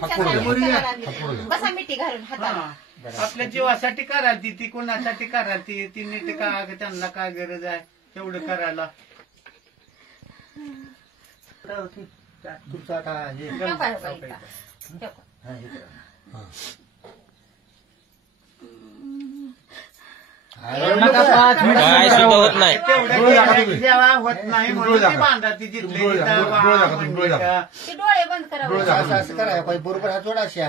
बसा मिठी घालून हाताला. आपल्या जीवासाठी कराल ती कोणासाठी कराल ती नीट का त्यांना काय गरज आहे तेवढं करायला. तुमचं आता हे काय सुद्धा होत नाही. जेव्हा होत नाही म्हणून ती बांधा ती जिथले डोळे बंद करा. असं करायला पाहिजे. बरोबर हा थोडाशी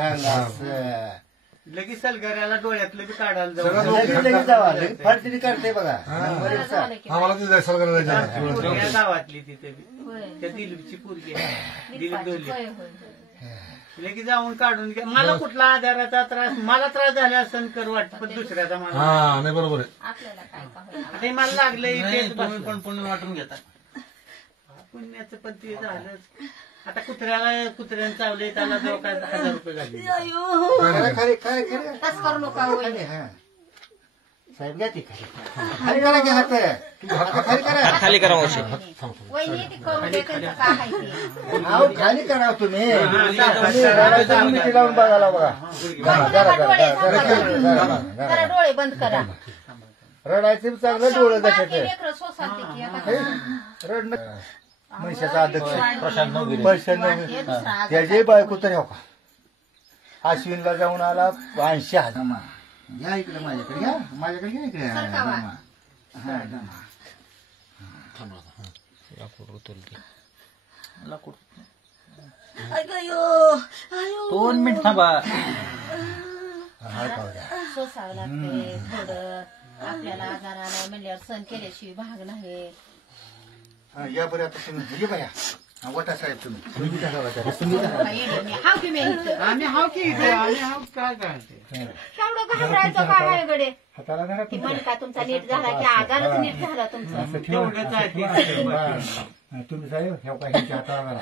लगेच सलगऱ्याला डोळ्यातलं बी काढायला जाऊ. लगेच जावा लगेच फाटली काढते बघा. आम्हाला ते जायचं सगळं जायचं. या गावातली तिथे बी त्या दिलीपची पोरगी आहे. दिलीप डोले लगेच जाऊन काढून घ्या. मला कुठला आजाराचा त्रास मला त्रास झाला असं कर वाटतं पण दुसऱ्याचा मला हा नाही बरोबर आहे. आपल्याला काय का होईना. आता हे मला लागलंय तेच तुम्ही पण पुण्य वाटून घेता. पुण्याचं पण ते झालंच. आता कुत्र्यानं चावले त्याला जो काय 1000 रुपये घालले. खाली काय खरं तसं करू नका होईल. साहेब घ्या ती खाली करा की हात खाली करा. हात खाली करा मावशी. वहिनी ती करून दे त्यांचं काय आहे ते. अहो खाली करा तुम्ही. मिठी लावून बघायला बघा. जरा डोळे बंद करा. रडायचं चांगलं डोळं बारकी दाखवायचं. लेकरं सोसालते की आता. रडणं म्हैशाचा अध्यक्ष प्रशांत नवगिरे. हे दुसरा आजार. त्याची बायको तर हो का अश्विनला जाऊन आला 80,000. या इकडे माझ्याकडे घ्या माझ्याकडे घ्या इकडे. सरकावा. हा लाकूड उचलते. लाकूड अगं 2 मिनिट थांबा. सोसावं लागते थोडं. आपल्याला आजार आला म्हणल्यावर सण केल्याशिवाय भाग नाही. या बरं आता तुम्ही ये बाया वटा साहेब तुम्ही हाव की मी इथं. आम्ही हाव की इथे आम्ही हाव काय करायचे. तेवढं घाबरायचं काय आहे गडे. हाताला धरा ती म्हणता तुमचा नीट झाला की आजारच नीट झाला तुमचा. तेवढंच आहे ते. तुम्ही साहेब ह्या काय ह्याच्या हाताला धरा.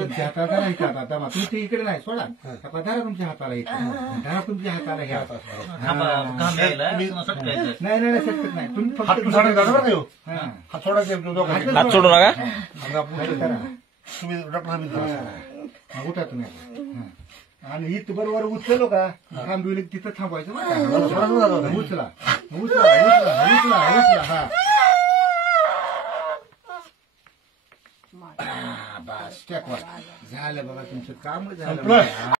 तुमच्या हाताला धरा ह्याच्या हातात दमा. तुम्ही ते इकडे नाही सोडा धरा तुमच्या हाताला इकडे धरा तुमच्या हाताला ह्या थांबा घाम यायला पुन्हा सटकायचं. नाही नाही सटकत नाही तुम्ही हो. फक्त हात सोडू नका. हात सोडू नका. तुम्ही डॉक्टर उठा तुम्ही आणि इथं बरोबर उचलो का थांबविले तिथं थांबायचं उचला उचला उचला उचला हा बस झालं बघा तुमचं काम झालं.